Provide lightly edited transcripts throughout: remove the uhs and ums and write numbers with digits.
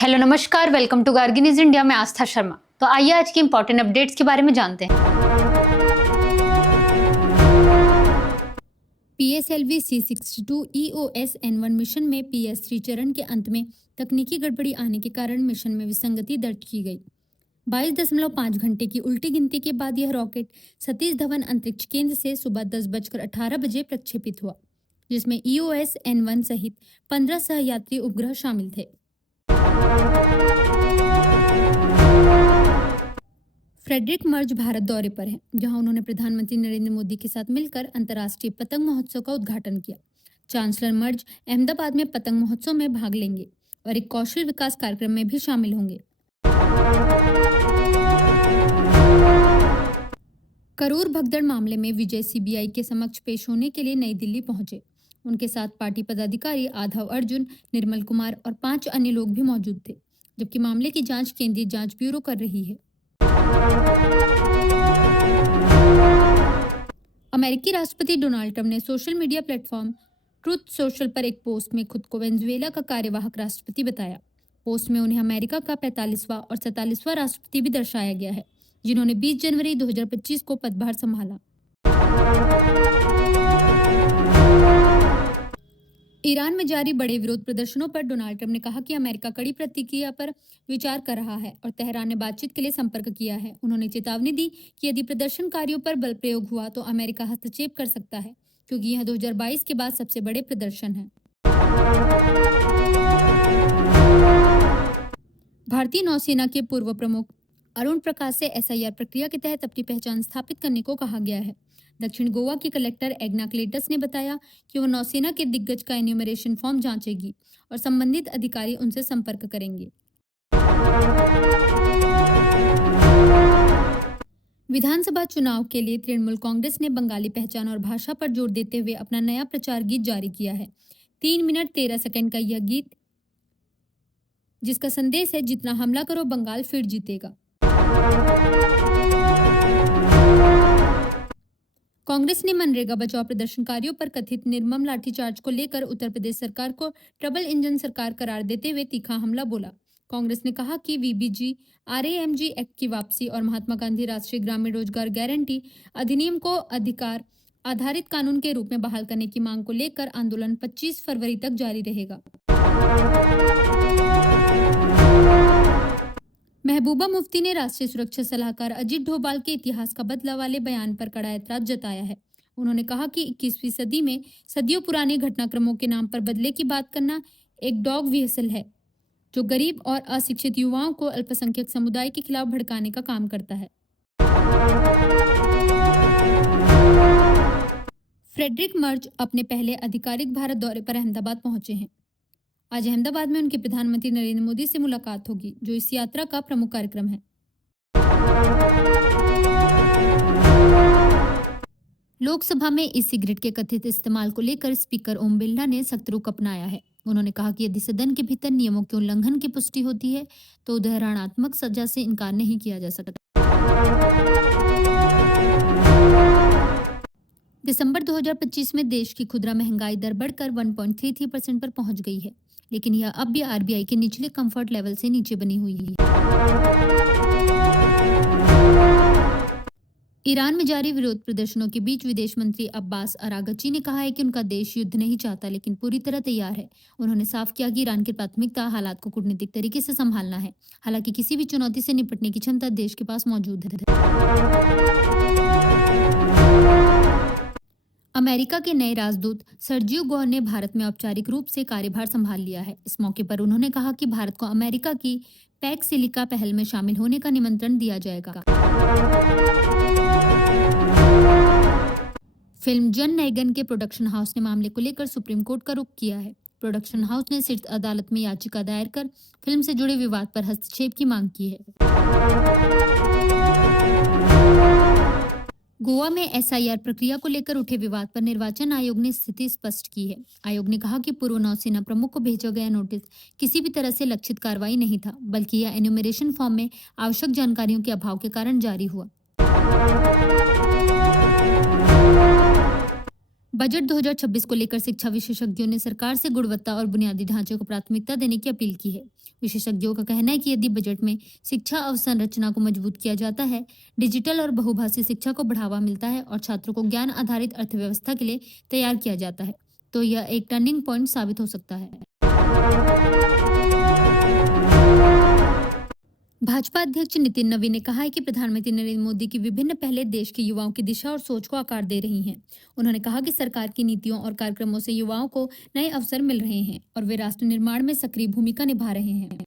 Hello नमस्कार, welcome to Gargi news India में आस्था शर्मा। तो आइए आज की इंपॉर्टेंट अपडेट्स के बारे में जानते हैं। PSLV C62 EOS N1 mission में PS3 चरण के अंत में तकनीकी गड़बड़ी आने के कारण मिशन में विसंगति दर्ज की गई। 22.5 घंटे की उल्टी गिनती के बाद यह रॉकेट सतीश धवन अंतरिक्ष केंद्र से सुबह 10:18 बजे प्रक्षेपित हुआ, जिसमें EOS N1 सहित 15 सहयात्री उपग्रह शामिल थे। फ्रेडरिक मर्ज भारत दौरे पर हैं, जहां उन्होंने प्रधानमंत्री नरेंद्र मोदी के साथ मिलकर अंतर्राष्ट्रीय पतंग महोत्सव का उद्घाटन किया। चांसलर मर्ज अहमदाबाद में पतंग महोत्सव में भाग लेंगे और एक कौशल विकास कार्यक्रम में भी शामिल होंगे। करूर भगदड़ मामले में विजय CBI के समक्ष पेश होने के लिए नई दिल्ली पहुंचे। उनके साथ पार्टी पदाधिकारी आधव अर्जुन, निर्मल कुमार और 5 अन्य लोग भी मौजूद थे, जबकि मामले की जांच केंद्रीय जांच ब्यूरो कर रही है। अमेरिकी राष्ट्रपति डोनाल्ड ट्रंप ने social media platform truth social पर एक पोस्ट में खुद को वेनेजुएला का कार्यवाहक राष्ट्रपति बताया। पोस्ट में उन्हें अमेरिका का 45वां और 47वां राष्ट्रपति भी दर्शाया गया है, जिन्होंने 20 जनवरी 2025 को पदभार संभाला। ईरान में जारी बड़े विरोध प्रदर्शनों पर डोनाल्ड ट्रंप ने कहा कि अमेरिका कड़ी प्रतिक्रिया पर विचार कर रहा है और तेहरान ने बातचीत के लिए संपर्क किया है। उन्होंने चेतावनी दी कि यदि प्रदर्शनकारियों पर बल प्रयोग हुआ तो अमेरिका हस्तक्षेप कर सकता है, क्योंकि यह 2022 के बाद सबसे बड़े प्रदर्शन है। भारतीय नौसेना के पूर्व प्रमुख अरुण प्रकाश से SIR प्रक्रिया के तहत अपनी पहचान स्थापित करने को कहा गया है। दक्षिण गोवा की कलेक्टर एग्ना क्लेटस ने बताया कि वह नौसेना के दिग्गज का एन्यूमरेशन फॉर्म जांचेगी और संबंधित अधिकारी उनसे संपर्क करेंगे। विधानसभा चुनाव के लिए तृणमूल कांग्रेस ने बंगाली पहचान और भाषा पर जोर देते हुए अपना नया प्रचार गीत जारी किया है। 3 मिनट 13 सेकंड का यह गीत, जिसका संदेश है जितना हमला करो बंगाल फिर जीतेगा। कांग्रेस ने मनरेगा बचाओ प्रदर्शनकारियों पर कथित निर्मम लाठीचार्ज को लेकर उत्तर प्रदेश सरकार को ट्रबल इंजन सरकार करार देते हुए तीखा हमला बोला। कांग्रेस ने कहा कि VBG RAMG एक्ट की वापसी और महात्मा गांधी राष्ट्रीय ग्रामीण रोजगार गारंटी अधिनियम को अधिकार आधारित कानून के रूप में बहाल करने की मांग को लेकर आंदोलन 25 फरवरी तक जारी रहेगा। महबूबा मुफ्ती ने राष्ट्रीय सुरक्षा सलाहकार अजीत डोभाल के इतिहास का बदला वाले बयान पर कड़ा ऐतराज जताया है। उन्होंने कहा कि 21वीं सदी में सदियों पुराने घटनाक्रमों के नाम पर बदले की बात करना एक डॉग व्हीसल है, जो गरीब और अशिक्षित युवाओं को अल्पसंख्यक समुदाय के खिलाफ भड़काने का काम करता है। फ्रेडरिक मर्ज अपने पहले आधिकारिक भारत दौरे पर अहमदाबाद पहुंचे हैं। आज अहमदाबाद में उनकी प्रधानमंत्री नरेंद्र मोदी से मुलाकात होगी, जो इस यात्रा का प्रमुख कार्यक्रम है। लोकसभा में ई सिगरेट के कथित इस्तेमाल को लेकर स्पीकर ओम बिरला ने सख्त रुख अपनाया है। उन्होंने कहा कि यदि सदन के भीतर नियमों के उल्लंघन की पुष्टि होती है तो उदाहरणात्मक सजा से इनकार नहीं किया जा सकता। दिसंबर 2025 में देश की खुदरा महंगाई दर बढ़कर 1.33% पर पहुंच गई है, लेकिन यह अब भी RBI के निचले कंफर्ट लेवल से नीचे बनी हुई है। ईरान में जारी विरोध प्रदर्शनों के बीच विदेश मंत्री अब्बास अरागची ने कहा है कि उनका देश युद्ध नहीं चाहता, लेकिन पूरी तरह तैयार है। उन्होंने साफ किया कि ईरान की प्राथमिकता हालात को कूटनीतिक तरीके से संभालना है। हालांकि किसी भी चुनौती से निपटने की क्षमता देश के पास मौजूद है। अमेरिका के नए राजदूत सर्जियो गोर ने भारत में औपचारिक रूप से कार्यभार संभाल लिया है। इस मौके पर उन्होंने कहा कि भारत को अमेरिका की पैक सिलिका पहल में शामिल होने का निमंत्रण दिया जाएगा। फिल्म जन नैगन के प्रोडक्शन हाउस ने मामले को लेकर सुप्रीम कोर्ट का रुख किया है। प्रोडक्शन हाउस ने शीर्ष अदालत में याचिका दायर कर फिल्म से जुड़े विवाद पर हस्तक्षेप की मांग की है। गोवा में SIR प्रक्रिया को लेकर उठे विवाद पर निर्वाचन आयोग ने स्थिति स्पष्ट की है। आयोग ने कहा कि पूर्व नौसेना प्रमुख को भेजा गया नोटिस किसी भी तरह से लक्षित कार्रवाई नहीं था, बल्कि यह एन्यूमरेशन फॉर्म में आवश्यक जानकारियों के अभाव के कारण जारी हुआ। बजट 2026 को लेकर शिक्षा विशेषज्ञों ने सरकार से गुणवत्ता और बुनियादी ढांचे को प्राथमिकता देने की अपील की है। विशेषज्ञों का कहना है कि यदि बजट में शिक्षा अवसंरचना को मजबूत किया जाता है, डिजिटल और बहुभाषी शिक्षा को बढ़ावा मिलता है और छात्रों को ज्ञान आधारित अर्थव्यवस्था के लिए तैयार किया जाता है, तो यह एक टर्निंग पॉइंट साबित हो सकता है। भाजपा अध्यक्ष नितिन नवीन ने कहा है कि प्रधानमंत्री नरेंद्र मोदी की विभिन्न पहलें देश के युवाओं की दिशा और सोच को आकार दे रही हैं। उन्होंने कहा कि सरकार की नीतियों और कार्यक्रमों से युवाओं को नए अवसर मिल रहे हैं और वे राष्ट्र निर्माण में सक्रिय भूमिका निभा रहे हैं।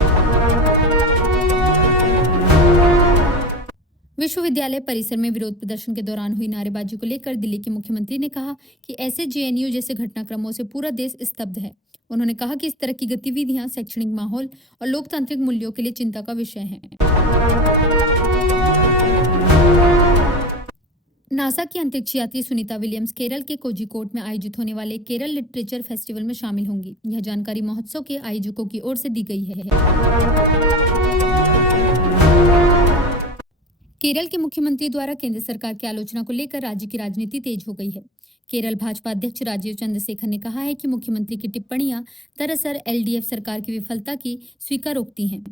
विश्वविद्यालय परिसर में विरोध प्रदर्शन के दौरान हुई नारेबाजी को लेकर दिल्ली के मुख्यमंत्री ने कहा कि ऐसे जेएनयू जैसे घटनाक्रमों से पूरा देश स्तब्ध है। उन्होंने कहा कि इस तरह की गतिविधियां शैक्षणिक माहौल और लोकतांत्रिक मूल्यों के लिए चिंता का विषय हैं। नासा की अंतरिक्ष यात्री सुनीता विलियम्स केरल के कोझिकोड में आयोजित होने वाले केरल लिटरेचर फेस्टिवल में शामिल होंगी। यह जानकारी महोत्सव के आयोजकों की ओर से दी गई है। केरल के मुख्यमंत्री द्वारा केंद्र सरकार की आलोचना को लेकर राज्य की राजनीति तेज हो गई है। केरल भाजपा अध्यक्ष राजीव चंद्रशेखर ने कहा है कि मुख्यमंत्री की टिप्पणियां दरअसल एलडीएफ सरकार की विफलता की स्वीकारोक्ति हैं।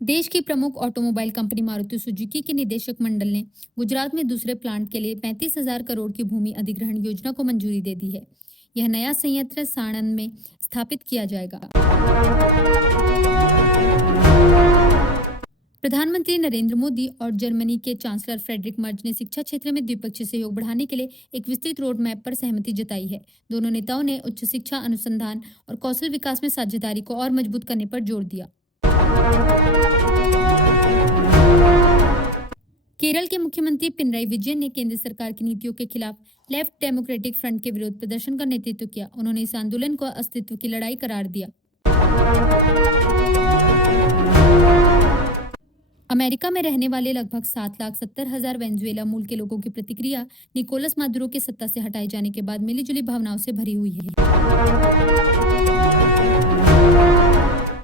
देश की प्रमुख ऑटोमोबाइल कंपनी मारुति सुजुकी के निदेशक मंडल ने गुजरात में दूसरे प्लांट के लिए 35,000 करोड़ की भूमि अधिग्रहण योजना को मंजूरी दे दी है। यह नया संयंत्र साणंद में स्थापित किया जाएगा। प्रधानमंत्री नरेंद्र मोदी और जर्मनी के चांसलर फ्रेडरिक मर्ज ने शिक्षा क्षेत्र में द्विपक्षीय सहयोग बढ़ाने के लिए एक विस्तृत रोड मैप पर सहमति जताई है। दोनों नेताओं ने उच्च शिक्षा, अनुसंधान और कौशल विकास में साझेदारी को और मजबूत करने पर जोर दिया। केरल के मुख्यमंत्री पिनराई विजयन ने केंद्र सरकार की नीतियों के खिलाफ लेफ्ट डेमोक्रेटिक फ्रंट के विरोध प्रदर्शन का नेतृत्व किया। उन्होंने इस आंदोलन को अस्तित्व की लड़ाई करार दिया। अमेरिका में रहने वाले लगभग 7,70,000 वेनेजुएला मूल के लोगों की प्रतिक्रिया निकोलस मादुरो के सत्ता से हटाए जाने के बाद मिलीजुली भावनाओं से भरी हुई है।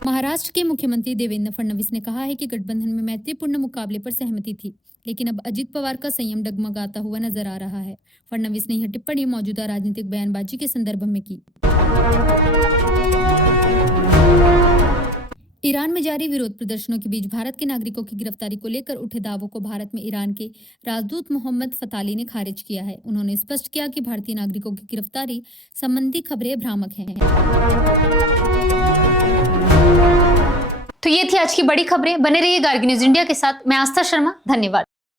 महाराष्ट्र के मुख्यमंत्री देवेंद्र फडणवीस ने कहा है कि गठबंधन में मैत्रीपूर्ण मुकाबले पर सहमति थी, लेकिन अब अजित पवार का संयम डगमगाता हुआ नजर आ रहा है। फडणवीस ने यह टिप्पणी मौजूदा राजनीतिक बयानबाजी के संदर्भ में की। ईरान में जारी विरोध प्रदर्शनों के बीच भारत के नागरिकों की गिरफ्तारी को लेकर उठे दावों को भारत में ईरान के राजदूत मोहम्मद फताली ने खारिज किया है। उन्होंने स्पष्ट किया कि भारतीय नागरिकों की गिरफ्तारी संबंधी खबरें भ्रामक हैं। तो ये थी आज की बड़ी खबरें। बने रहिए गार्गी न्यूज इंडिया के साथ। मैं आस्था शर्मा, धन्यवाद।